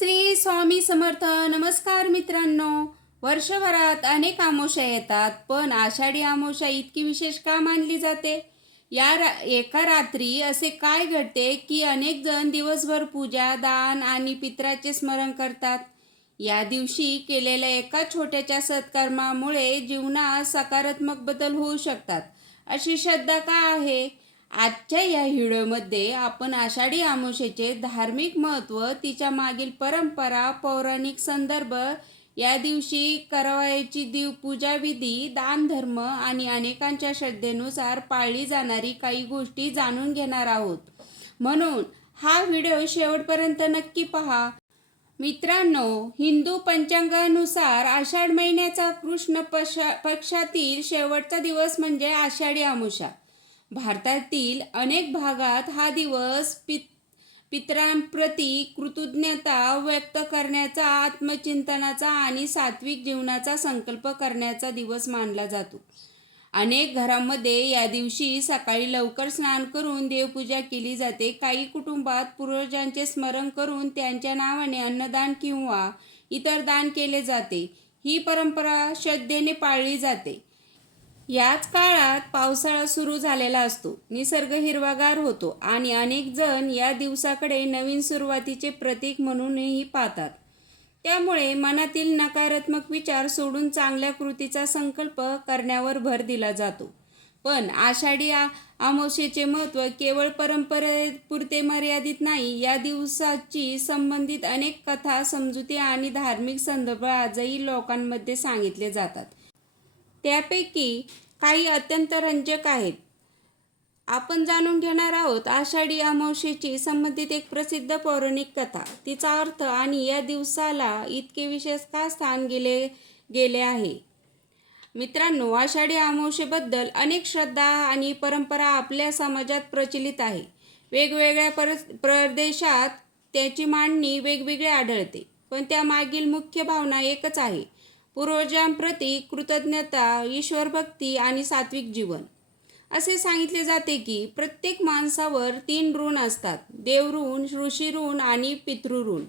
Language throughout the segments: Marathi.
श्री स्वामी समर्थ. नमस्कार मित्रांनो. वर्षभरात अनेक अमावस्या येतात, पण आषाढी अमावस्या इतकी विशेष का मानली जाते? एका रात्री असे काय घडते की अनेक जण दिवसभर पूजा, दान आणि पितराचे स्मरण करतात? या दिवशी केलेल्या एका छोट्याच्या सत्कर्मामुळे जीवनात सकारात्मक बदल होऊ शकतात, अशी श्रद्धा का आहे? आजच्या या व्हिडिओमध्ये आपण आषाढी अमावस्येचे धार्मिक महत्त्व, तिच्या मागील परंपरा, पौराणिक संदर्भ, या दिवशी करावयाची पूजा विधी, दानधर्म आणि अनेकांच्या श्रद्धेनुसार पाळली जाणारी काही गोष्टी जाणून घेणार आहोत. म्हणून हा व्हिडिओ शेवटपर्यंत नक्की पहा. मित्रांनो, हिंदू पंचांगानुसार आषाढ महिन्याचा कृष्ण पक्षातील शेवटचा दिवस म्हणजे आषाढी अमावस्या. भारतातील अनेक भागात हा दिवस पितरांप्रती कृतज्ञता व्यक्त करण्याचा, आत्मचिंतनाचा आणि सात्विक जीवनाचा संकल्प करण्याचा दिवस मानला जातो. अनेक घरांमध्ये या दिवशी सकाळी लवकर स्नान करून देवपूजा केली जाते. काही कुटुंबात पूर्वजांचे स्मरण करून त्यांच्या नावाने अन्नदान किंवा इतर दान केले जाते. ही परंपरा श्रद्धेने पाळली जाते. याच काळात पावसाळा सुरू झालेला असतो, निसर्ग हिरवागार होतो आणि अनेक जण या दिवसाकडे नवीन सुरुवातीचे प्रतीक म्हणूनही पाहतात. त्यामुळे मनातील नकारात्मक विचार सोडून चांगल्या कृतीचा संकल्प करण्यावर भर दिला जातो. पण आषाढी अमावस्येचे महत्त्व केवळ परंपरेपुरते मर्यादित नाही. या दिवसाची संबंधित अनेक कथा, समजुती आणि धार्मिक संदर्भ आजही लोकांमध्ये सांगितले जातात. त्यापैकी काही अत्यंत रंजक आहेत. आपण जाणून घेणार आहोत आषाढी अमावस्येची संबंधित एक प्रसिद्ध पौराणिक कथा, तिचा अर्थ आणि या दिवसाला इतके विशेष का स्थान गेले आहे. मित्रांनो, आषाढी अमावस्येबद्दल अनेक श्रद्धा आणि परंपरा आपल्या समाजात प्रचलित आहे. वेगवेगळ्या प्रदेशात त्याची मांडणी वेगवेगळी आढळते, पण त्यामागील मुख्य भावना एकच आहे: पूर्वजांप्रती कृतज्ञता, ईश्वरभक्ती आणि सात्विक जीवन. असे सांगितले जाते की प्रत्येक माणसावर 3 ऋण असतात: देवऋण, ऋषीऋण आणि पितृऋण.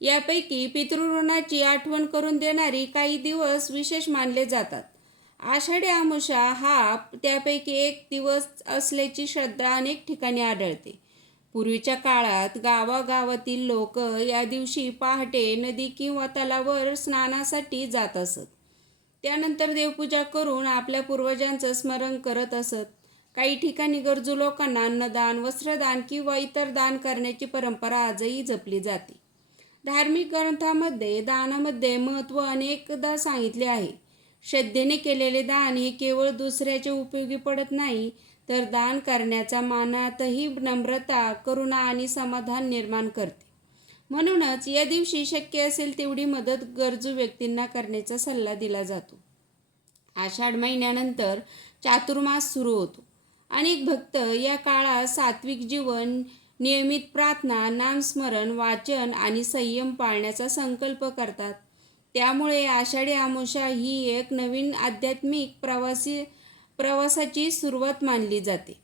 यापैकी पितृऋणाची आठवण करून देणारी काही दिवस विशेष मानले जातात. आषाढी अमावस्या हा त्यापैकी एक दिवस असल्याची श्रद्धा अनेक ठिकाणी आढळते. पूर्वीच्या काळात गावागावातील लोक या दिवशी पहाटे नदी किंवा तलावावर स्नानासाठी जात असत. त्यानंतर देवपूजा करून आपल्या पूर्वजांचं स्मरण करत असत. काही ठिकाणी गरजू लोकांना अन्नदान, वस्त्रदान किंवा इतर दान करण्याची परंपरा आजही जपली जाते. धार्मिक ग्रंथांमध्ये दानामध्ये महत्त्व अनेकदा सांगितले आहे. श्रद्धेने केलेले दान हे केवळ दुसऱ्याचे उपयोगी पडत नाही, तर दान करण्याच्या मनातही नम्रता, करुणा आणि समाधान निर्माण करते. म्हणूनच या दिवशी शक्य असेल तेवढी मदत गरजू व्यक्तींना करण्याचा सल्ला दिला जातो. आषाढ महिन्यानंतर चातुर्मास सुरू होतो. अनेक भक्त या काळात सात्विक जीवन, नियमित प्रार्थना, नामस्मरण, वाचन आणि संयम पाळण्याचा संकल्प करतात. त्यामुळे आषाढी अमावस्या ही एक नवीन आध्यात्मिक प्रवासाची सुरुवात मानली जाते.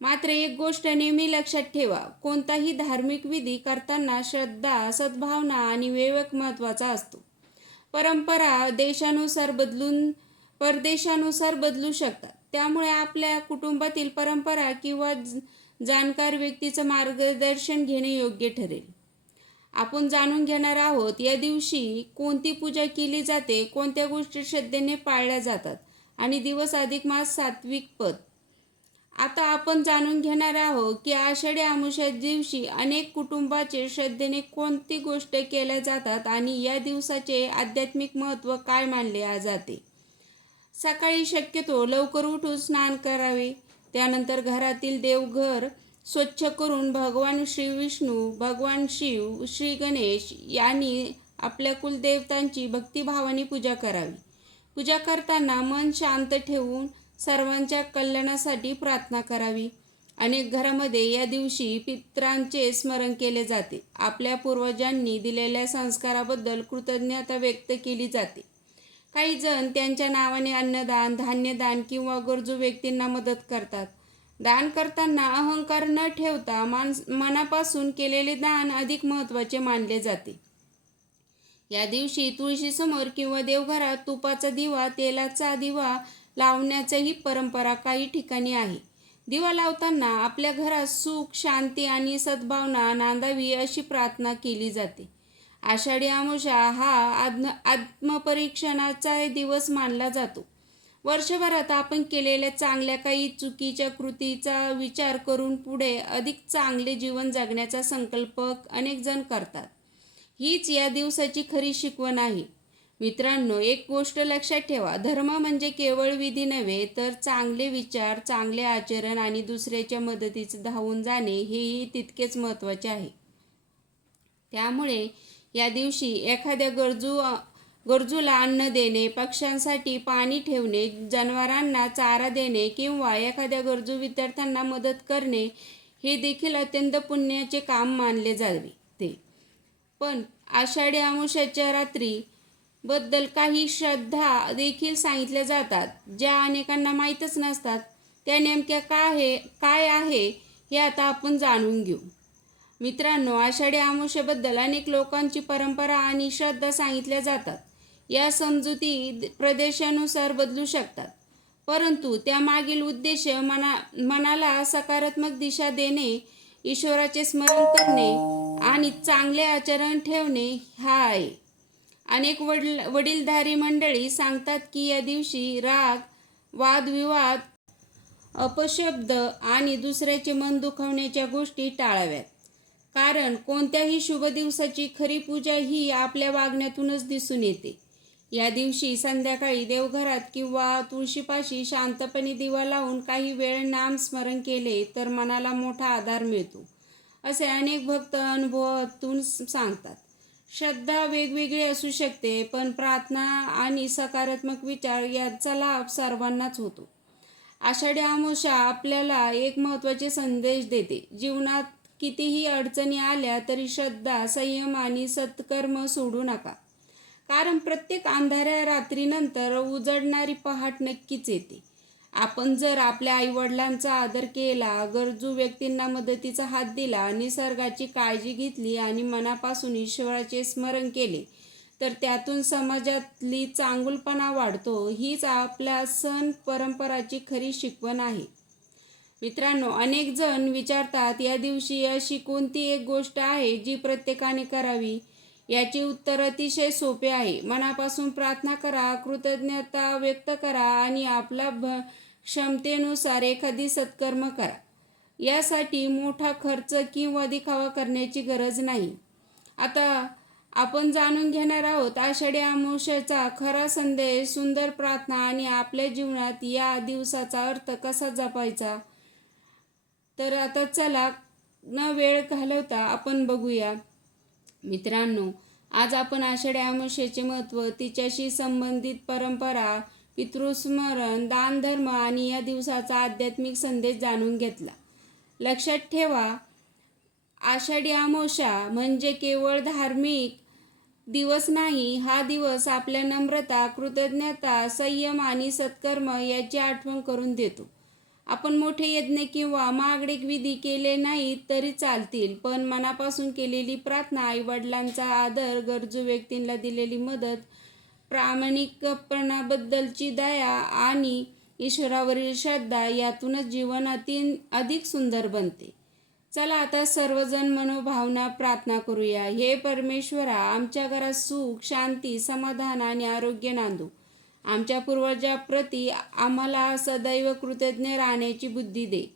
मात्र एक गोष्ट नेहमी लक्षात ठेवा: कोणताही धार्मिक विधी करताना श्रद्धा, सद्भावना आणि विवेक महत्त्वाचा असतो. परंपरा परदेशानुसार बदलू शकतात. त्यामुळे आपल्या कुटुंबातील परंपरा किंवा जाणकार व्यक्तीचं मार्गदर्शन घेणे योग्य ठरेल. आपण जाणून घेणार आहोत या दिवशी कोणती पूजा केली जाते, कोणत्या गोष्टी श्रद्धेने पाळल्या जातात आणि दिवस अधिक मास सात्विक पद. आता आपण जाणून घेणार आहोत की आषाढी अमावस्या दिवशी अनेक कुटुंबाचे श्रद्धेने कोणती गोष्ट केल्या जातात आणि या दिवसाचे आध्यात्मिक महत्त्व काय मानले जाते. सकाळी शक्यतो लवकर उठून स्नान करावे. त्यानंतर घरातील देवघर स्वच्छ करून भगवान श्री विष्णू, भगवान शिव, श्री गणेश आणि आपल्या कुलदेवतांची भक्तिभावाने पूजा करावी. पूजा करताना मन शांत ठेवून सर्वांच्या कल्याणासाठी प्रार्थना करावी. अनेक घरामध्ये या दिवशी पितरांचे स्मरण केले जाते. आपल्या पूर्वजांनी दिलेल्या संस्काराबद्दल कृतज्ञता व्यक्त केली जाते. काही जण त्यांच्या नावाने अन्नदान, धान्यदान किंवा गरजू व्यक्तींना मदत करतात. दान करताना अहंकार न ठेवता मनापासून केलेले दान अधिक महत्त्वाचे मानले जाते. या दिवशी तुळशीसमोर किंवा देवघरात तुपाचा दिवा, तेलाचा दिवा लावण्याचीही परंपरा काही ठिकाणी आहे. दिवा लावताना आपल्या घरात सुख, शांती आणि सद्भावना नांदावी अशी प्रार्थना केली जाते. आषाढी अमावस्या हा आत्मपरीक्षणाचा दिवस मानला जातो. वर्षभरात आपण केलेल्या चांगल्या काही चुकीच्या कृतीचा विचार करून पुढे अधिक चांगले जीवन जगण्याचा संकल्प अनेक जण करतात. हीच या दिवसाची खरी शिकवण आहे. मित्रांनो, एक गोष्ट लक्षात ठेवा, धर्म म्हणजे केवळ विधी नव्हे, तर चांगले विचार, चांगले आचरण आणि दुसऱ्याच्या मदतीचे धावून जाणे हेही तितकेच महत्त्वाचे आहे. त्यामुळे या दिवशी एखाद्या गरजूला अन्न देणे, पक्ष्यांसाठी पाणी ठेवणे, जनावरांना चारा देणे किंवा एखाद्या गरजू विद्यार्थ्यांना मदत करणे हे देखील अत्यंत पुण्याचे काम मानले जाते. पण आषाढी अमावस्येच्या रात्री बद्दल काही श्रद्धा देखील सांगितल्या जातात, ज्या अनेकांना माहीतच नसतात. त्या नेमक्या काय आहे हे आता आपण जाणून घेऊ. मित्रांनो, आषाढी अमावस्येबद्दल अनेक लोकांची परंपरा आणि श्रद्धा सांगितल्या जातात. या समजुती प्रदेशानुसार बदलू शकतात, परंतु त्यामागील उद्देश मनाला सकारात्मक दिशा देणे, ईश्वराचे स्मरण करणे आणि चांगले आचरण ठेवणे हा आहे. अनेक वडीलधारी मंडळी सांगतात की या दिवशी राग, वादविवाद, अपशब्द आणि दुसऱ्याचे मन दुखावण्याच्या गोष्टी टाळाव्यात. कारण कोणत्याही शुभ दिवसाची खरी पूजा ही आपल्या वागण्यातूनच दिसून येते. या दिवशी संध्याकाळी देवघरात किंवा तुळशीपाशी शांतपणे दिवा लावून काही वेळ नामस्मरण केले तर मनाला मोठा आधार मिळतो, असे अनेक भक्त अनुभवातून सांगतात. श्रद्धा वेगवेगळी असू शकते, पण प्रार्थना आणि सकारात्मक विचार याचा लाभ सर्वांनाच होतो. आषाढी अमावस्या आपल्याला एक महत्त्वाचे संदेश देते. जीवनात कितीही अडचणी आल्या तरी श्रद्धा, संयम आणि सत्कर्म सोडू नका. कारण प्रत्येक अंधाऱ्या रात्रीनंतर उजळणारी पहाट नक्कीच येते. आपण जर आपल्या आईवडिलांचा आदर केला, गरजू व्यक्तींना मदतीचा हात दिला, निसर्गाची काळजी घेतली आणि मनापासून ईश्वराचे स्मरण केले तर त्यातून समाजातली चांगुलपणा वाढतो. हीच आपल्या सण परंपराची खरी शिकवण आहे. मित्रांनो, अनेक जण विचारतात, या दिवशी अशी कोणती एक गोष्ट आहे जी प्रत्येकाने करावी? याचे उत्तर अतिशय सोपे आहे. मनापासून प्रार्थना करा, कृतज्ञता व्यक्त करा आणि आपल्या क्षमतेनुसार एखादी सत्कर्म करा. यासाठी मोठा खर्च किंवा दिखावा करण्याची गरज नाही. आता आपण जाणून घेणार आहोत आषाढी अमावस्येचा खरा संदेश, सुंदर प्रार्थना आणि आपल्या जीवनात या दिवसाचा अर्थ कसा जपायचा. तर आता चला न वेळ घालवता आपण बघूया. मित्रांनो, आज आपण आषाढी अमावस्येचे महत्त्व, तिच्याशी संबंधित परंपरा, पितृस्मरण, दानधर्म आणि या दिवसाचा आध्यात्मिक संदेश जाणून घेतला. लक्षात ठेवा, आषाढी अमावस्या म्हणजे केवळ धार्मिक दिवस नाही. हा दिवस आपल्या नम्रता, कृतज्ञता, संयम आणि सत्कर्म याची आठवण करून देतो. आपण मोठे यज्ञ किंवा महागडे विधी केले नाहीत तरी चालतील, पण मनापासून केलेली प्रार्थना, आईवडिलांचा आदर, गरजू व्यक्तींना दिलेली मदत, प्रामाणिकपणाबद्दलची दया आणि ईश्वरावरील श्रद्धा यातूनच जीवन अधिक सुंदर बनते. चला आता सर्वजण मनोभावना प्रार्थना करूया. हे परमेश्वरा, आमच्या घरात सुख, शांती, समाधान आणि आरोग्य नांदू. आमच्या पूर्वजांप्रती आम्हाला सदैव कृतज्ञ राहण्याची बुद्धी दे.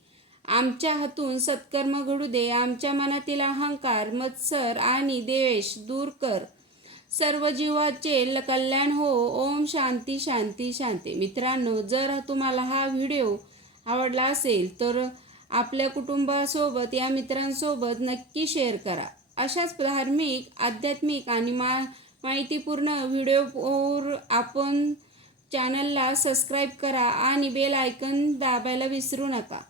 आमच्या हातून सत्कर्म घडू दे. आमच्या मनातील अहंकार, मत्सर आणि द्वेष दूर कर. सर्व जीवाचे कल्याण हो. ओम शांती शांती शांती. मित्रांनो, जर तुम्हाला हा व्हिडिओ आवडला असेल तर आपल्या कुटुंबासोबत, या मित्रांसोबत नक्की शेअर करा. अशाच धार्मिक, आध्यात्मिक आणि माहितीपूर्ण व्हिडिओवर आपण चॅनलला सबस्क्राईब करा आणि बेल आयकॉन दाबायला विसरू नका.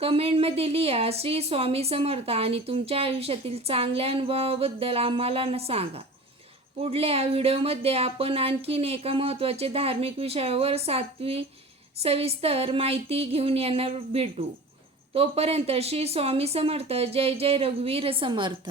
कमेंटमध्ये लिहा श्री स्वामी समर्थ आणि तुमच्या आयुष्यातील चांगल्या अनुभवाबद्दल आम्हाला सांगा. पुढल्या व्हिडिओमध्ये आपण आणखीन एका महत्त्वाच्या धार्मिक विषयावर सविस्तर माहिती घेऊन भेटू. तोपर्यंत श्री स्वामी समर्थ. जय जय रघुवीर समर्थ.